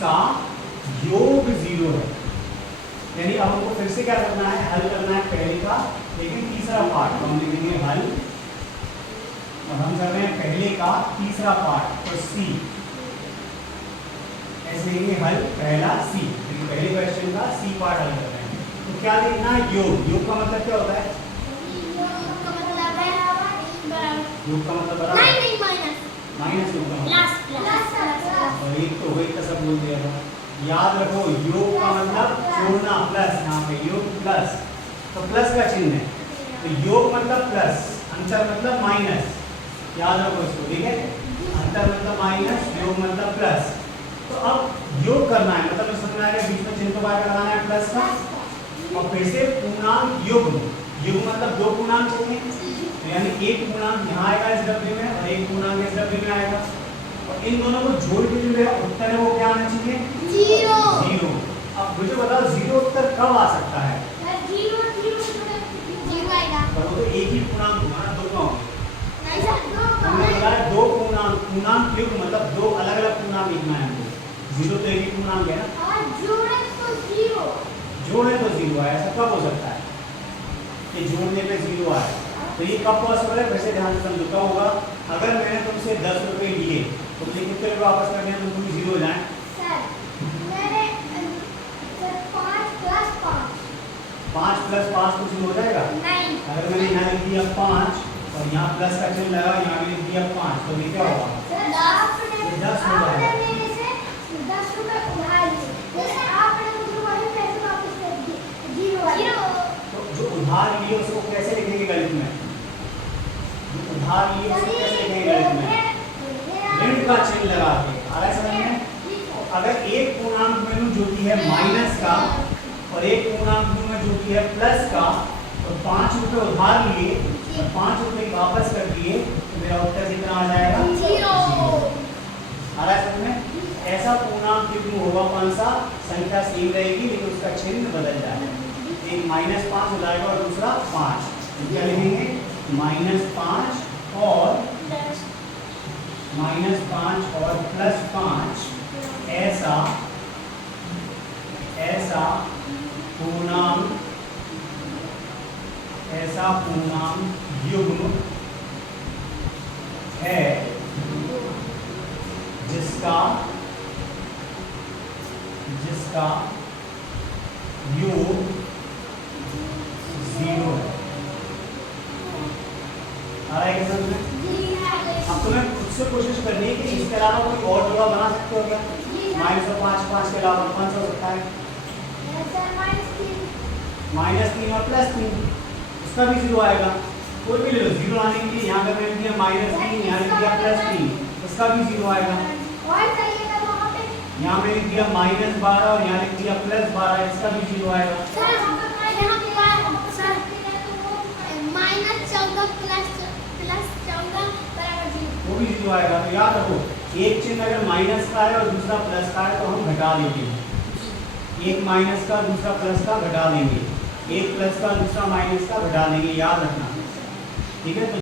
जिसका योग 0 है। यानी अब हमको फिर से क्या करना है, हल करना है पहले का, लेकिन तीसरा पार्ट। तो हम लिखेंगे हल, और हम कर रहे हैं पहले का तीसरा पार्ट, तो सी ऐसे लिखेंगे हल पहला सी, लेकिन पहले क्वेश्चन का सी पार्ट हल कर रहे हैं। तो क्या लिखना है, योग। योग का मतलब क्या होता है, योग का मतलब बराबर, माइनस योग का मतलब, और एक तो वही का सब बोल दिया था। याद रखो योग का मतलब जोड़ना, प्लस, यहाँ पे योग प्लस, तो प्लस का चिन्ह है, तो योग मतलब प्लस, अंतर मतलब माइनस। याद रखो इसको, ठीक है, अंतर मतलब माइनस, योग मतलब प्लस। तो अब योग करना है, मतलब समझ में आएगा, बीच में चिन्ह को बाहर लगाना है प्लस का, और फिर से पूर्णांक युग्म, युग्म मतलब दो पूर्णांक चाहिए, तो यानी एक पूर्णांक यहाँ आएगा इस डब्ल्यू में, और एक पूर्णांक इस डब्ल्यू में आएगा, और इन दोनों को जोड़ के जो मेरा उत्तर है वो क्या आना चाहिए, 0। अब मुझे बताओ 0 उत्तर कब आ सकता है, तो एक ही पूर्णांक होगा, दो का होंगे, दो पूर्णांक, पूर्णांक युग्म मतलब दो अलग अलग पूर्णांक लिखना है हमको। 0 तो एक ही पूर्णांक है ना, जोड़े तो 0 आया, ऐसा कब हो सकता है कि जोड़ने पे 0 आया, तो ये कब पॉसिबल है, वैसे ध्यान से समझो कब होगा। अगर मैंने तुमसे 10 रुपए लिए तो मुझे कितने रुपए वापस करने हैं, तुमको 0 हो जाए, 5 प्लस 5 तो 0 हो जाएगा। अगर मैंने यहाँ लिख दिया 5 और यहाँ प्लस का चिन्ह लगा, यहाँ भी लिख दिया 5, तो ये क्या होगा, 10 हो जाएगा। तो जो उधार लिए उसको कैसे लिखेंगे गणित में, जो उधार लिए उसको कैसे लिखेंगे गणित में, ऋण का चिन्ह लगा के, आ रहा है समझ में। अगर एक पूर्णांक में लूं जो कि है माइनस का, और एक पूर्णांक में जो कि है प्लस का, तो 5 रुपए उधार लिए और 5 रुपए वापस कर दिए, तो मेरा उत्तर कितना आ जाएगा, 0। आ रहा है समझ में। ऐसा पूर्णांक युग्म होगा कौन सा, संख्या सेम रहेगी लेकिन उसका चिन्ह बदल जाएगा, एक -5 हो जाएगा और दूसरा 5, तो क्या लिखेंगे, -5 और +5 ऐसा पूर्णांक युग्म है जिसका योग 0 है। आ रहा है क्या समझ में। अब तुम्हें खुद से कोशिश करनी है कि इसके अलावा कोई और जगह बना सकते हो क्या, -5 के अलावा कौन सा हो सकता है, -3 और +3, उसका भी 0 आएगा, कोई भी ले लो। 0 आने के लिए यहाँ पे मैंने दिया -3, यहाँ लिख दिया +3, उसका भी 0 आएगा। यहाँ पे लिख दिया -12 और यहाँ लिख दिया +12, इसका भी 0 आएगा। वो भी 0 आएगा। तो याद रखो एक चिन्ह अगर माइनस का है और दूसरा प्लस का है तो हम घटा देंगे, एक माइनस का दूसरा प्लस का घटा देंगे, एक प्लस का दूसरा माइनस का घटा देंगे, याद रखना, ठीक है।